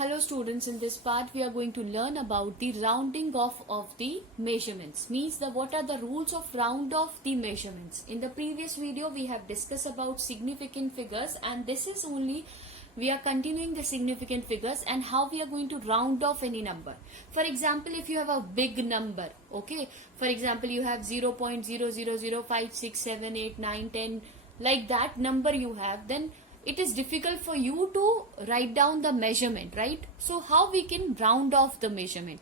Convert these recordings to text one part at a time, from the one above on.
Hello students, in this part we are going to learn about the rounding off of the measurements. Means what are the rules of round off the measurements. In the previous video we have discussed about significant figures, and this is only we are continuing the significant figures and how we are going to round off any number. For example, if you have a big number, okay, for example you have 0.0005678910, like that number you have, then it is difficult for you to write down the measurement, right? So how we can round off the measurement?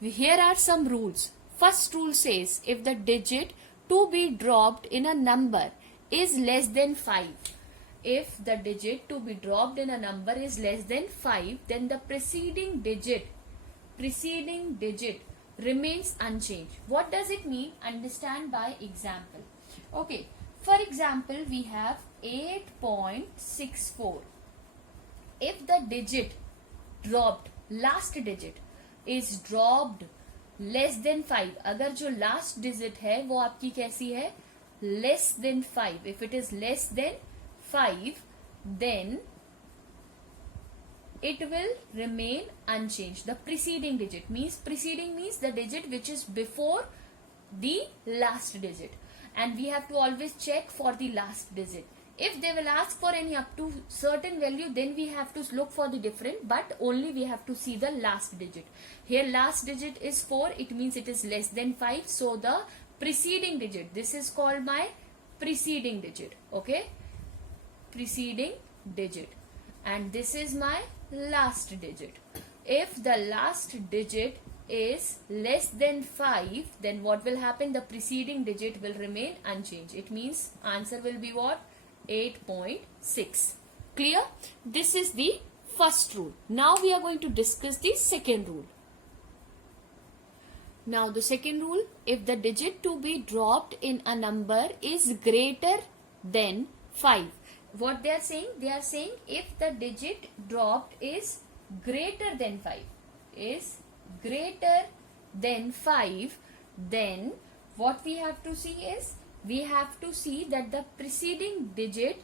Here are some rules. First rule says if the digit to be dropped in a number is less than 5, if the digit to be dropped in a number is less than 5, then the preceding digit remains unchanged. What does it mean? Understand by example. Okay, for example we have 8.64. If the digit dropped, last digit is dropped less than 5, अगर जो last digit है वो आपकी कैसी है? Less than 5. If it is less than 5, then it will remain unchanged. The preceding digit means the digit which is before the last digit, and we have to always check for the last digit. If they will ask for any up to certain value, then we have to look for the different, but only we have to see the last digit. Here last digit is 4, it means it is less than 5, so the preceding digit, this is called my preceding digit, okay, preceding digit, and this is my last digit. If the last digit is less than 5, then what will happen? The preceding digit will remain unchanged. It means answer will be what? 8.6. Clear? This is the first rule. Now we are going to discuss the second rule. Now the second rule, if the digit to be dropped in a number is greater than 5. What they are saying? They are saying if the digit dropped is greater than 5, is greater than 5, then what we have to see is, we have to see that the preceding digit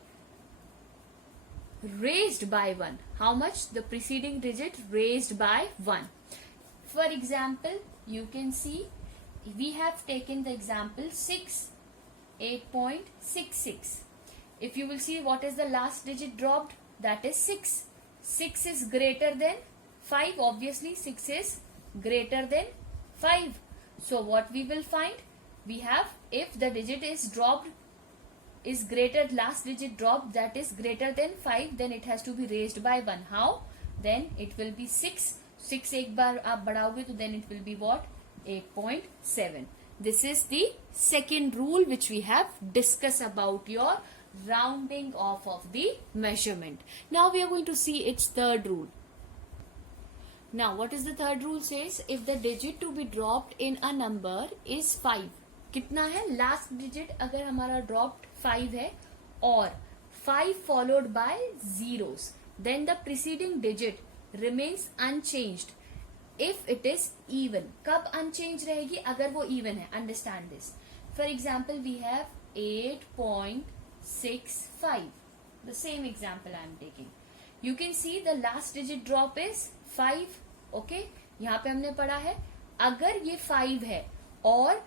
raised by 1. How much? The preceding digit raised by 1. For example, you can see we have taken the example 8.66. If you will see what is the last digit dropped, that is 6. 6 is greater than 5. Obviously 6 is greater than 5. So what we will find? We have, if the digit is dropped is greater, last digit dropped, that is greater than 5, then it has to be raised by 1. How? Then it will be 6. 6 एक बार आप बढ़ाओगे तो then it will be what? 8.7. This is the second rule which we have discussed about your rounding off of the measurement. Now we are going to see its third rule. Now what is the third rule? Says if the digit to be dropped in a number is 5. कितना है? Last digit अगर हमारा dropped 5 है और 5 followed by zeros, then the preceding digit remains unchanged if it is even. कब unchange रहेगी? अगर वो इवन है. Understand this. For example we have 8.65. The same example I am taking. You can see the last digit drop is 5. Okay, यहाँ पे हमने पढ़ा है अगर ये 5 है और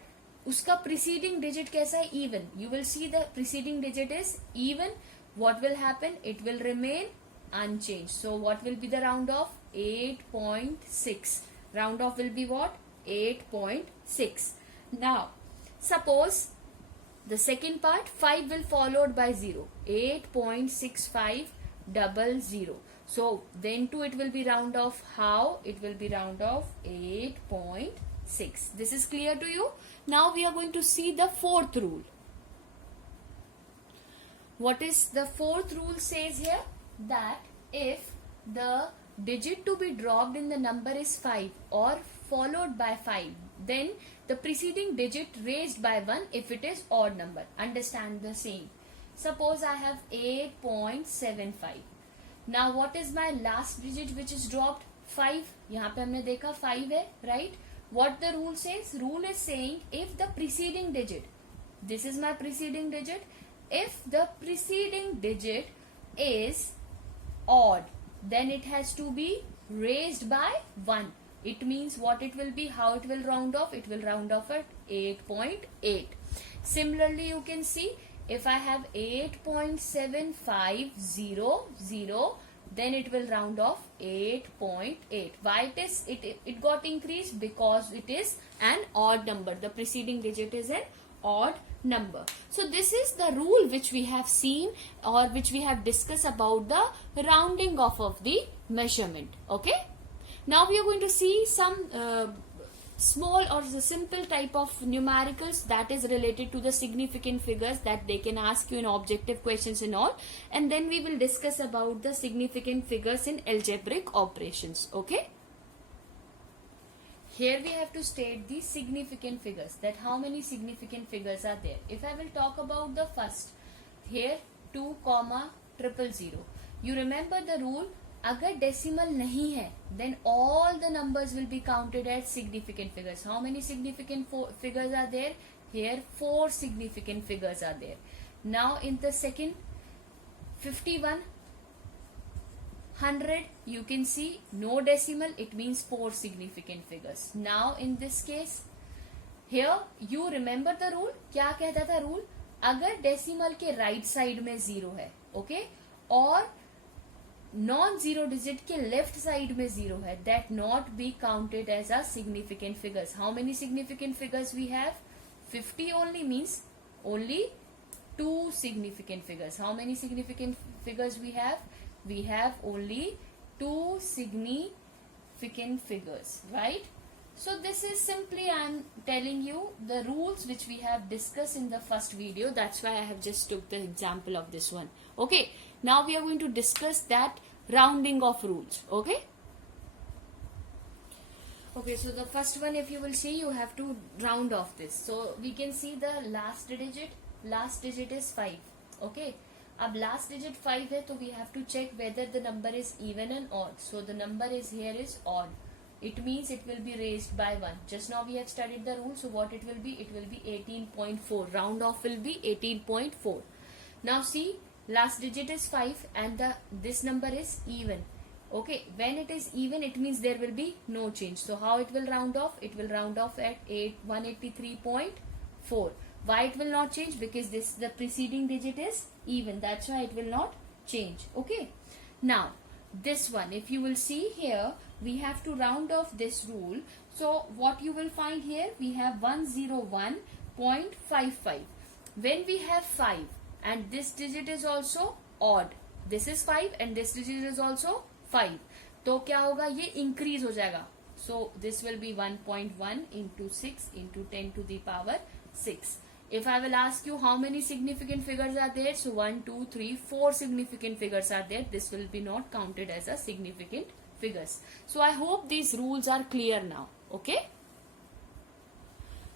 उसका preceding digit कैसा है? even. You will see the preceding digit is even. What will happen? It will remain unchanged. So what will be the round off? 8.6. Round off will be what? 8.6. Now suppose the second part, 5 will followed by 0. 8.6500. So then too it will be round off. How? It will be round off 8.6. This is clear to you? Now we are going to see the fourth rule. What is the fourth rule? Says here that if the digit to be dropped in the number is 5 or followed by 5, then the preceding digit raised by 1 if it is odd number. Understand the same. Suppose I have 8.75. Now what is my last digit which is dropped? 5. यहाँ पे हमने देखा 5 है, right? What the rule says? Rule is saying if the preceding digit, this is my preceding digit, if the preceding digit is odd, then it has to be raised by 1. It means what it will be, how it will round off, it will round off at 8.8. Similarly, you can see if I have 8.7500, then it will round off 8.8. Why it got increased? Because it is an odd number. The preceding digit is an odd number. So this is the rule which we have seen or which we have discussed about the rounding off of the measurement. Okay. Now we are going to see some small or the simple type of numericals that is related to the significant figures that they can ask you in objective questions and all, and then we will discuss about the significant figures in algebraic operations. Okay. Here we have to state the significant figures, that how many significant figures are there. If I will talk about the first, here 2,000,000, you remember the rule, अगर decimal नहीं है, then all the numbers will be counted as significant figures. How many significant figures are there? Here 4 significant figures are there. Now in the second, 51, 100, you can see no decimal, it means 4 significant figures. Now in this case, here you remember the rule. क्या कहता था rule? अगर decimal के right side में 0 है, okay, और non-zero digit के left side में 0 है, that not be counted as a significant figures. How many significant figures we have? 50 only, means only 2 significant figures. How many significant figures we have? We have only 2 significant figures, right? So this is simply, I am telling you the rules which we have discussed in the first video. That's why I have just took the example of this one. Okay. Now we are going to discuss that rounding off rules. Okay. Okay. So the first one, if you will see, you have to round off this. So we can see the last digit. Last digit is 5. Okay. अब last digit 5 है, तो we have to check whether the number is even and odd. So the number is here is odd. It means it will be raised by 1. Just now we have studied the rule. So what it will be? It will be 18.4. Round off will be 18.4. Now see, last digit is 5 and this number is even. Okay, when it is even, it means there will be no change. So how it will round off? It will round off at 183.4. Why it will not change? Because the preceding digit is even. That's why it will not change. Okay. Now this one, if you will see here, we have to round off this rule. So what you will find here, we have 101.55. When we have 5 and this digit is also odd, this is 5 and this digit is also 5, तो क्या होगा? ये increase हो जाएगा. So this will be 1.1 into 6 into 10 to the power 6. If I will ask you how many significant figures are there, so 1, 2, 3, 4 significant figures are there. This will be not counted as a significant figures. So I hope these rules are clear now. Okay.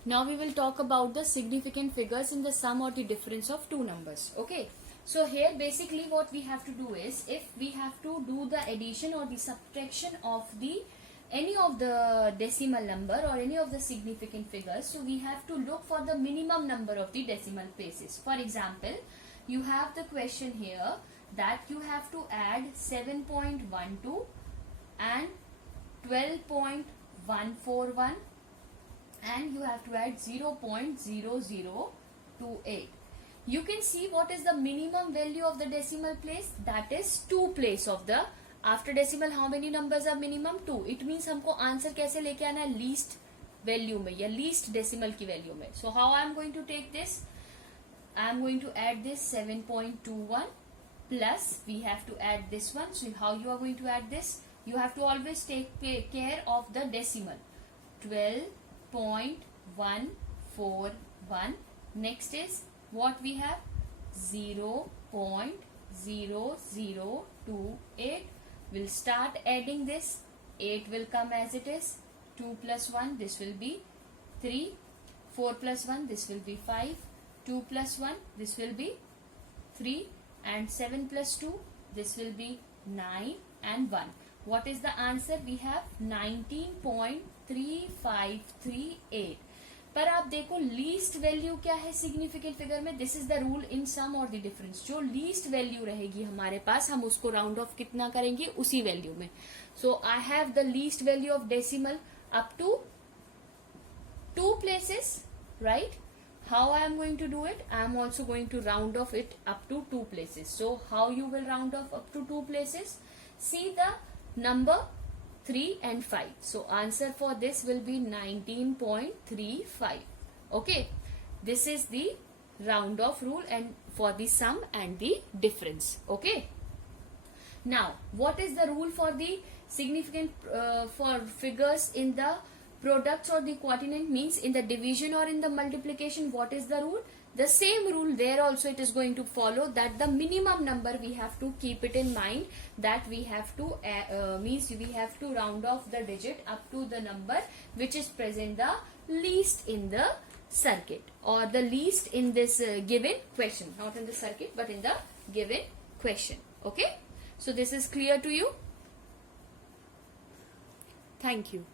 Now we will talk about the significant figures in the sum or the difference of two numbers. Okay. So here basically what we have to do is, if we have to do the addition or the subtraction of any of the decimal number or any of the significant figures, so we have to look for the minimum number of the decimal places. For example, you have the question here that you have to add 7.12 and 12.141 and you have to add 0.0028. You can see what is the minimum value of the decimal place, that is 2 place of the after decimal. How many numbers are minimum? 2. It means हमको answer कैसे लेके आना है? Least value में या least decimal की value में. So how I am going to take this? I am going to add this 7.21 plus we have to add this one. So how you are going to add this? You have to always take care of the decimal. 12.141. Next is what we have? 0.0028. We'll start adding this. 8 will come as it is. 2 plus 1, this will be 3. 4 plus 1, this will be 5. 2 plus 1, this will be 3. And 7 plus 2, this will be 9 and 1. What is the answer? We have 19.3538. पर आप देखो least value क्या है significant figure में, this is the rule in sum और the difference, जो least value रहेगी हमारे पास हम उसको राउंड ऑफ कितना करेंगे उसी वैल्यू में. So I have the least value of decimal up to 2 places, right? How I am going to do it? I am also going to round off it up to 2 places. So how you will round off up to 2 places? See the number 3 and 5. So answer for this will be 19.35. Okay. This is the round off rule and for the sum and the difference. Okay. Now, what is the rule for the significant for figures in the products or the quotient, means in the division or in the multiplication? What is the rule? The same rule there also it is going to follow, that the minimum number we have to keep it in mind, that we have to means we have to round off the digit up to the number which is present the least in the circuit or the least in this given question, not in the circuit but in the given question. Okay, so this is clear to you. Thank you.